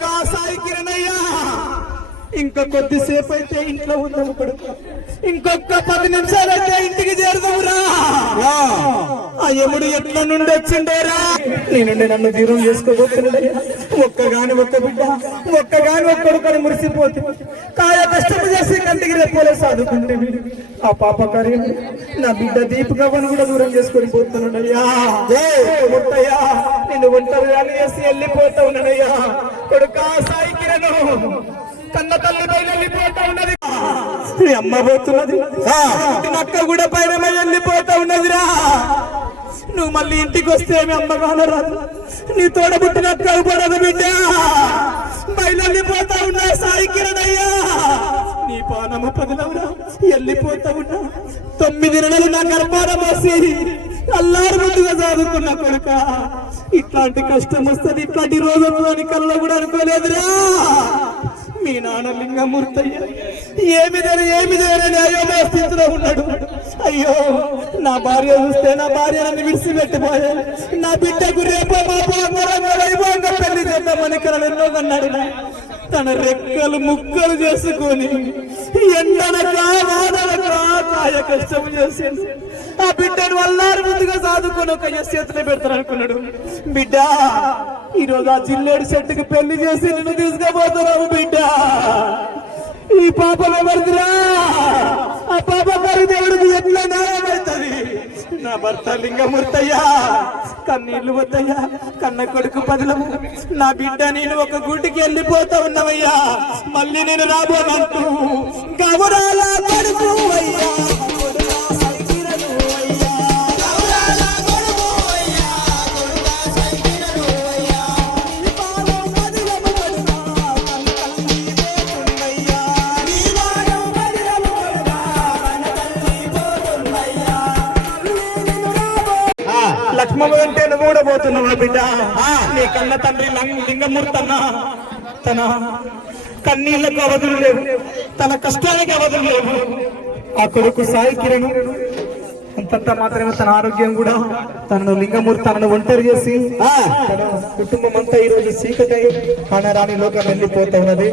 కొడుక సాయి కిరణయ్య ఇంకా కొద్దిసేపు అయితే ఇంట్లో ఉందాము కొడుకు, ఇంకొక 10 నిమిషాలు అయితే ఇంటికి చేరుదామురా. ఆ యముడు ఎట్లా నుండి వచ్చిండేరా, నేనుండి నన్ను దూరం చేసుకోబోతున్నాడయ్యా. ఒక్కగాని ఒక్క బిడ్డ, ఒక్కగాని ఒక్కడుకొని మురిసిపోతుంది. కాయ కష్టం చేసి కంటికి రెప్పోలే సాదుకుంటే ఆ పాప కార్యం నా బిడ్డ దీపికవను కూడా దూరం చేసుకొని పోతున్నాడయ్యా. ఒట్టయ్యా నేను ఒంటరిగానే చేసి వెళ్ళిపోతా ఉన్నాడయ్యా. కొడుకా సాయి కిరణు కన్న తల్లి పైన వెళ్ళిపోతా ఉన్నది, అమ్మ పోతున్నది, అక్క కూడా పైన వెళ్ళిపోతా ఉన్నదిరా. నువ్వు మళ్ళీ ఇంటికి వస్తే మీ అమ్మ కానరాదు, నీ తోడబుట్టిన అక్క పడదు బిడ్డ. బయలుపోతా ఉన్నా సాయి కిరణయ్యా, నీ పానము పదులవురా వెళ్ళిపోతా ఉన్నా. 9 నెలలు నా గర్భాన మోసి అల్లారు ముందుగా చదువుకున్న కొడుక, ఇట్లాంటి కష్టం వస్తుంది, ఇట్లాంటి రోజులని కళ్ళ కూడా అనుకోలేదురా. మీ నాన్న లింగమూర్తయ్య ఏమి దేరని అయోమయ స్థితిలో ఉన్నాడు. అయ్యో నా భార్య చూస్తే నా భార్య నన్ను విడిచిపెట్టిపోయా, నా బిడ్డకు రేపో వైభవంగా పెళ్లి చేద్దామని కళలు ఎన్నో కన్నాడు. తన రెక్కలు ముక్కలు చేసుకొని ఎండనగా వాదనగా కాయ కష్టం చేసింది. ఆ బిడ్డను వల్లారు ముందుగా సాదుకొని ఒక చేతులు పెడతాను అనుకున్నాడు. బిడ్డ ఈరోజు ఆ జిల్లేడు చెట్టుకు పెళ్లి చేసి నిన్ను తీసుకుపోతున్నావు. బిడ్డ ఈ పాపం ఎవరిదిరా? ఆ పాప గారి దేవుడికి ఎట్లా న్యాయమవుతుంది? నా భర్త లింగమూర్తయ్యా కన్నీళ్లు వద్దయ్యా, కన్న కొడుకు పదులము. నా బిడ్డ నేను ఒక గూటికి వెళ్ళిపోతా ఉన్నావయ్యా, మళ్ళీ నేను రాబోనంటూ గౌరాల కొడుకు అయ్యా. లక్ష్మమ్మ అంటే నువ్వు కూడా పోతున్నావా బిడ్డ? నీ కన్న తండ్రి లింగమూర్తన్న తన కన్నీళ్లకు అవధులు లేవు, తన కష్టానికి అవధులు లేవు. ఆ కొడుకు సాయి కిరణ్ అంతంత మాత్రమే తన ఆరోగ్యం కూడా తనను లింగమూర్తి తనను ఒంటరి చేసి తన కుటుంబం అంతా ఈ రోజు చీకటై కానరాని లోకం వెళ్ళిపోతా ఉన్నది.